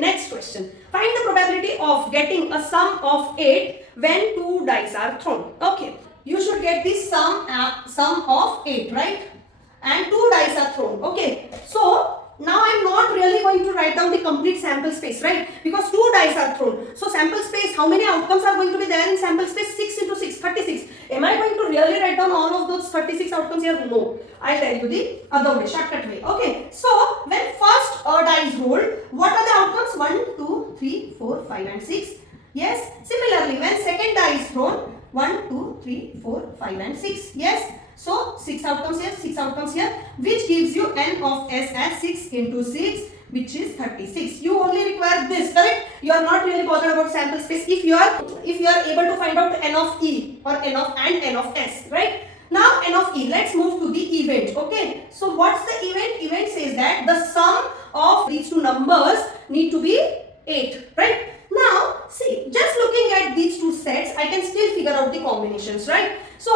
next question. Find the probability of getting a sum of 8 when 2 dice are thrown. Okay, you should get the sum of 8, right? And 2 dice are thrown. Okay, so now I'm not really going to write down the complete sample space, right? Because 2 dice are thrown. So sample space, how many outcomes are going to be there in sample space? 6 into 6, 36. Am I going to really write down all of those 36 outcomes here? No. I'll tell you the other way, shortcut way. Okay. So when first die is rolled, what are the outcomes? 1, 2, 3, 4, 5 and 6. Yes. Similarly, when second die is thrown, 1, 2, 3, 4, 5 and 6. Yes. So 6 outcomes here, 6 outcomes here, which gives you n of s as 6 into 6, which is 36. You only require this, correct? You are not really bothered about sample space if you are able to find out n of e or n of s, right? Now n of e. Let's move to the event. Okay. So what's the event? Event says that the sum of these two numbers need to be 8, right? Now see, just looking at these two sets, I can still figure out the combinations, right? So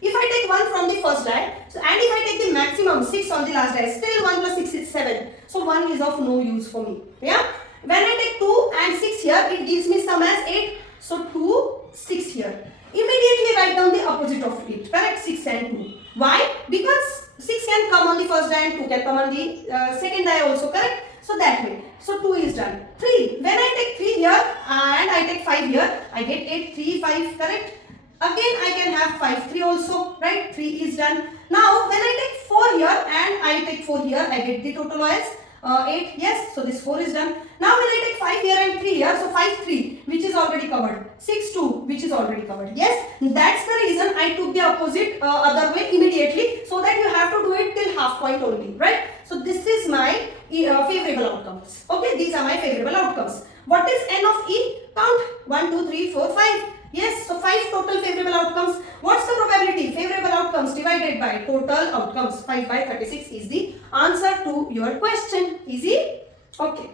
if I take 1 from the first die, so and if I take the maximum 6 on the last die, still 1 plus 6 is 7. So 1 is of no use for me. Yeah. When I take 2 and 6 here, it gives me sum as 8. So 2, 6 here. Immediately write down the opposite of it. Correct? 6 and 2. Why? Because 6 can come on the first die and 2 can come on the second die also. Correct? So that way. So 2 is done. 3. When I take 3 here and I take 5 here, I get 8, 3, 5. Correct? Again, I can have 5, 3 also, right? 3 is done. Now, when I take 4 here and I take 4 here, I get the total as 8. Yes, so this 4 is done. Now, when I take 5 here and 3 here, so 5, 3, which is already covered. 6, 2, which is already covered. Yes, that's the reason I took the opposite other way immediately, so that you have to do it till half point only, right? So, this is my favorable outcomes. Okay, these are my favorable outcomes. What is n of e? Count 1, 2, 3, 4, 5. Yes, so 5 total favorable outcomes. What's the probability? Favorable outcomes divided by total outcomes. 5 by 36 is the answer to your question. Easy? Okay.